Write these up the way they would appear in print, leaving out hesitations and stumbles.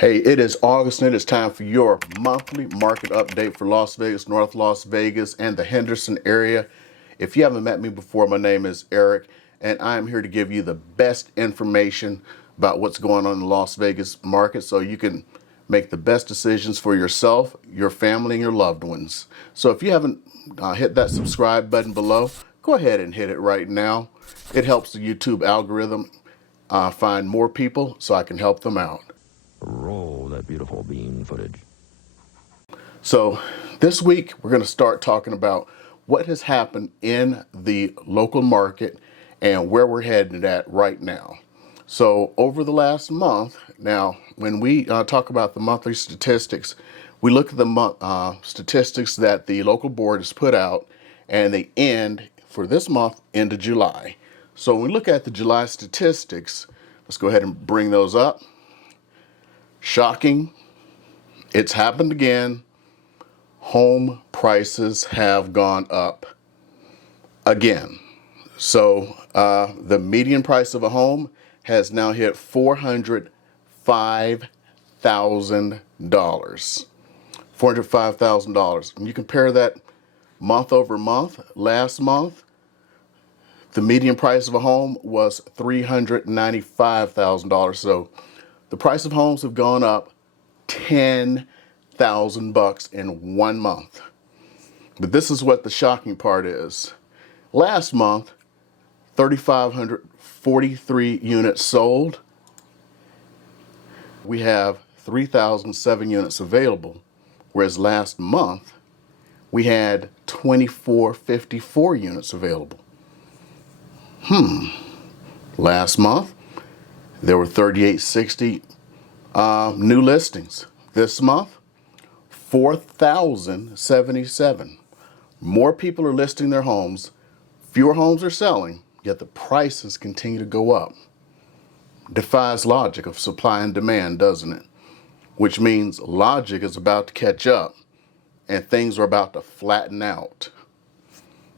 Hey, it is August and it is time for your monthly market update for Las Vegas, North Las Vegas, and the Henderson area. If you haven't met me before, my name is Eric, and I am here to give you the best information about what's going on in the Las Vegas market so you can make the best decisions for yourself, your family, and your loved ones. So if you haven't hit that subscribe button below, go ahead and hit it right now. It helps the YouTube algorithm find more people so I can help them out. Roll that beautiful bean footage. So this week we're going to start talking about what has happened in the local market and where we're headed at right now. So over the last month, now when we talk about the monthly statistics, we look at the statistics that the local board has put out, and they end for this month into July. So when we look at the July statistics, let's go ahead and bring those up. Shocking, it's happened again. Home prices have gone up again. So the median price of a home has now hit $405,000. $405,000. And you compare that month over month. Last month, the median price of a home was $395,000. So the price of homes have gone up $10,000 in 1 month. But this is what the shocking part is. Last month, 3,543 units sold. We have 3,007 units available, whereas last month we had 2,454 units available. Last month there were 3,860 new listings. This month, 4,077. More people are listing their homes. Fewer homes are selling, yet the prices continue to go up. Defies logic of supply and demand, doesn't it? Which means logic is about to catch up and things are about to flatten out.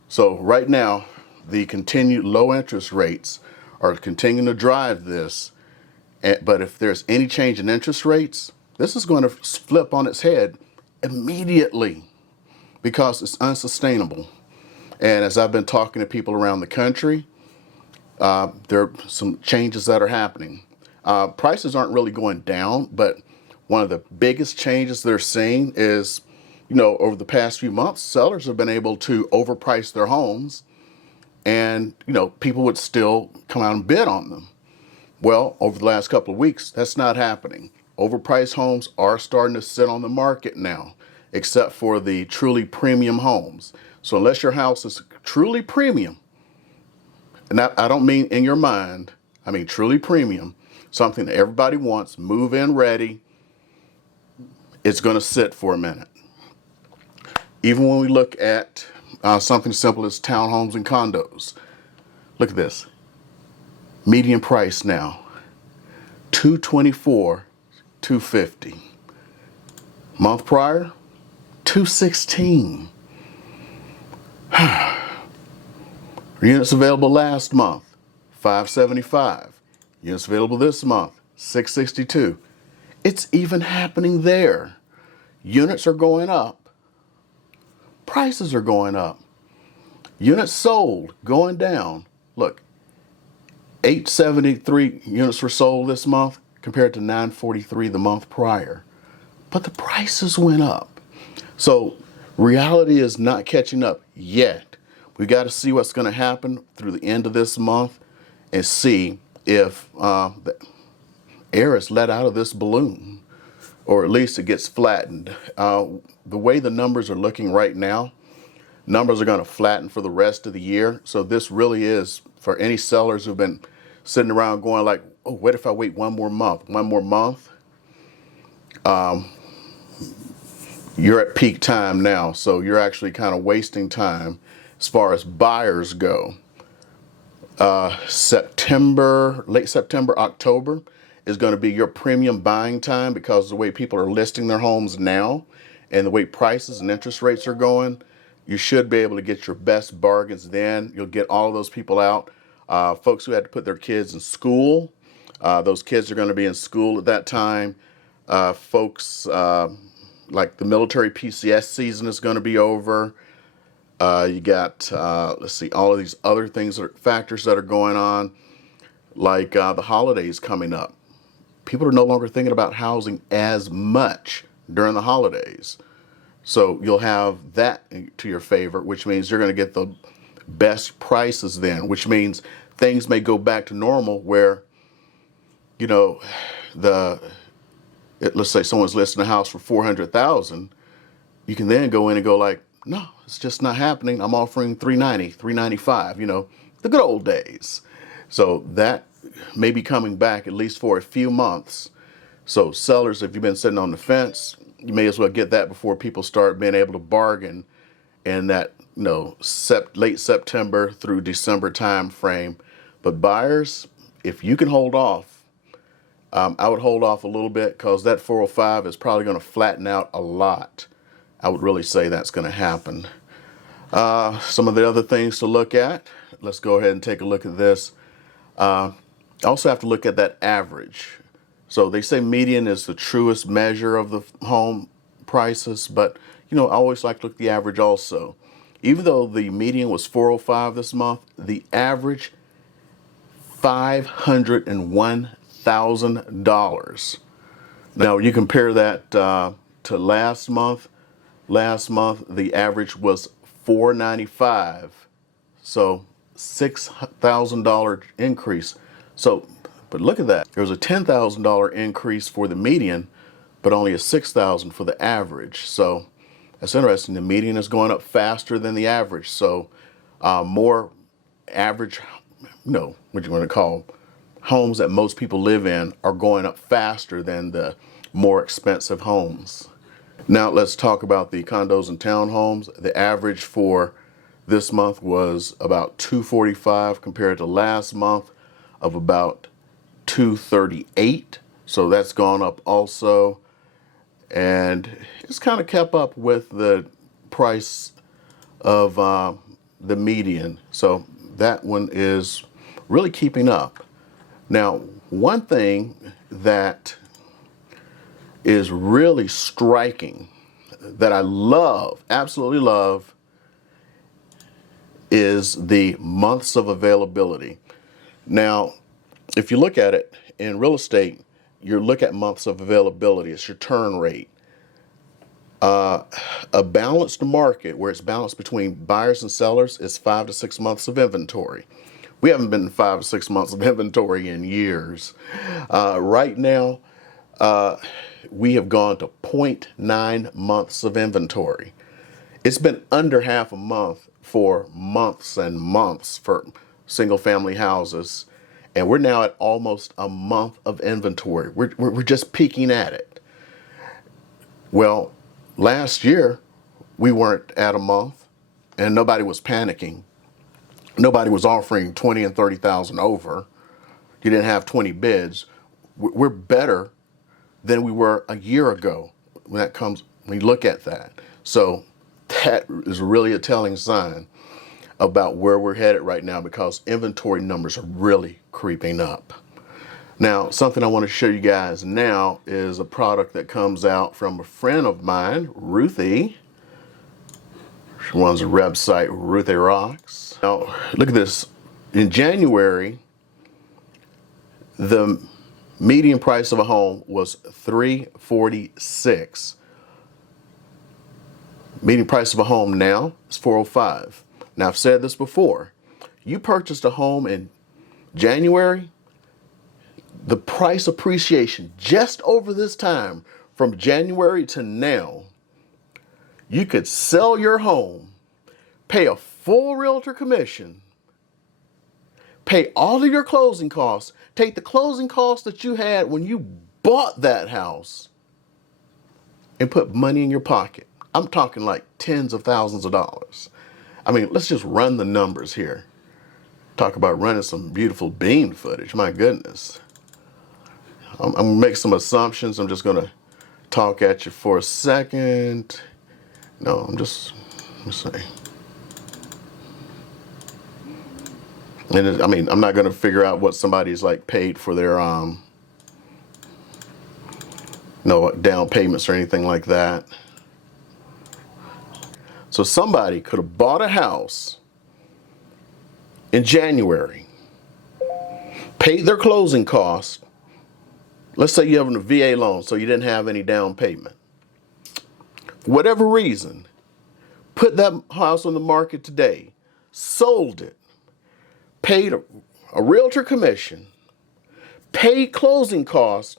So right now, the continued low interest rates are continuing to drive this. But if there's any change in interest rates, this is going to flip on its head immediately because it's unsustainable. And as I've been talking to people around the country, there are some changes that are happening. Prices aren't really going down, but one of the biggest changes they're seeing is, over the past few months, sellers have been able to overprice their homes and, people would still come out and bid on them. Well, over the last couple of weeks, that's not happening. Overpriced homes are starting to sit on the market now, except for the truly premium homes. So unless your house is truly premium, and I don't mean in your mind, I mean truly premium, something that everybody wants, move-in ready, it's going to sit for a minute. Even when we look at something simple as townhomes and condos, look at this. Median price now, $224,000, $250,000. Month prior, $216,000. Units available last month, $575,000. Units available this month, $662,000. It's even happening there. Units are going up. Prices are going up. Units sold going down. Look. 873 units were sold this month compared to 943 the month prior. But the prices went up. So reality is not catching up yet. We got to see what's going to happen through the end of this month and see if the air is let out of this balloon, or at least it gets flattened. The way the numbers are looking right now, numbers are going to flatten for the rest of the year. So this really is for any sellers who've been sitting around going like, oh, what if I wait one more month? You're at peak time now. So you're actually kind of wasting time as far as buyers go. Late September, October is going to be your premium buying time because of the way people are listing their homes now and the way prices and interest rates are going. You should be able to get your best bargains then. You'll get all of those people out. Folks who had to put their kids in school, those kids are going to be in school at that time. Folks, like the military PCS season is going to be over. You got, let's see, all of these other things, factors that are going on, like the holidays coming up. People are no longer thinking about housing as much during the holidays. So you'll have that to your favor, which means you're going to get the best prices then, which means things may go back to normal where, you know, let's say someone's listing a house for 400,000. You can then go in and go like, no, it's just not happening. I'm offering 390, 395, you know, the good old days. So that may be coming back at least for a few months. So sellers, if you've been sitting on the fence, you may as well get that before people start being able to bargain in that, you know, late September through December time frame. But buyers, if you can hold off, I would hold off a little bit because that 405 is probably going to flatten out a lot. I would really say that's going to happen. Some of the other things to look at, let's go ahead and take a look at this. Also have to look at that average. So they say median is the truest measure of the home prices, but you know, I always like to look at the average also. Even though the median was 405 this month, the average $501,000. Now you compare that to last month. Last month the average was $495, so $6,000 increase. So, but look at that. There was a $10,000 increase for the median, but only a $6,000 for the average. So that's interesting. The median is going up faster than the average. So more average, you know, what you want to call homes that most people live in are going up faster than the more expensive homes. Now let's talk about the condos and townhomes. The average for this month was about $245 compared to last month of about $238. So that's gone up also. And it's kind of kept up with the price of the median. So that one is really keeping up. Now, one thing that is really striking that I love, absolutely love, is the months of availability. Now, if you look at it in real estate, you look at months of availability. It's your turn rate. A balanced market where it's balanced between buyers and sellers is 5 to 6 months of inventory. We haven't been in 5 to 6 months of inventory in years. Right now, we have gone to 0.9 months of inventory. It's been under half a month for months and months for single family houses. And we're now at almost a month of inventory. We're just peeking at it. Well, last year, we weren't at a month and nobody was panicking. Nobody was offering 20 and 30,000 over. You didn't have 20 bids. We're better than we were a year ago when you look at that. So that is really a telling sign about where we're headed right now because inventory numbers are really creeping up. Now, something I want to show you guys now is a product that comes out from a friend of mine, Ruthie. She runs a website, Ruthie Rocks. Now, look at this. In January, the median price of a home was $346. Median price of a home now is $405. Now, I've said this before. You purchased a home in January, the price appreciation just over this time from January to now, you could sell your home, pay a full realtor commission, pay all of your closing costs, take the closing costs that you had when you bought that house, and put money in your pocket. I'm talking like tens of thousands of dollars. I mean, let's just run the numbers here. Talk about running some beautiful bean footage. My goodness. I'm going to make some assumptions. I'm just going to talk at you for a second. No, let me see. And I mean, I'm not going to figure out what somebody's like paid for their No down payments or anything like that. So somebody could have bought a house in January, paid their closing costs. Let's say you have a VA loan, so you didn't have any down payment. For whatever reason, put that house on the market today, sold it, paid a realtor commission, paid closing costs.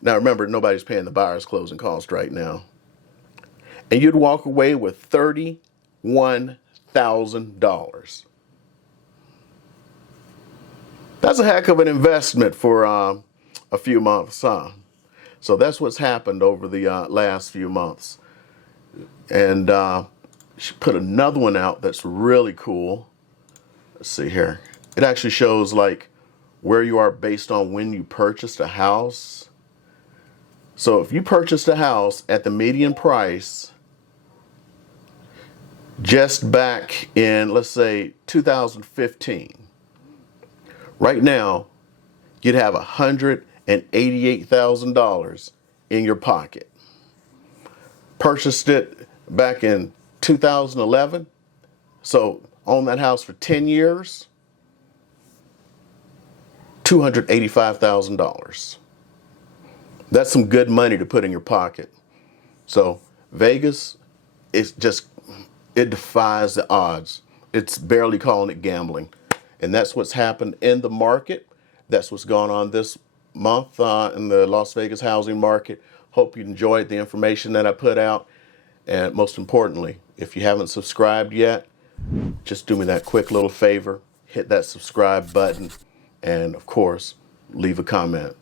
Now remember, nobody's paying the buyer's closing cost right now. And you'd walk away with $31,000. That's a heck of an investment for a few months, huh? So that's what's happened over the last few months. And she put another one out that's really cool. Let's see here. It actually shows like where you are based on when you purchased a house. So if you purchased a house at the median price just back in, let's say, 2015, right now, you'd have $188,000 in your pocket. Purchased it back in 2011, so owned that house for 10 years, $285,000. That's some good money to put in your pocket. So Vegas, it defies the odds. It's barely calling it gambling. And that's what's happened in the market. That's what's gone on this month in the Las Vegas housing market. Hope you enjoyed the information that I put out. And most importantly, if you haven't subscribed yet, just do me that quick little favor. Hit that subscribe button. And of course, leave a comment.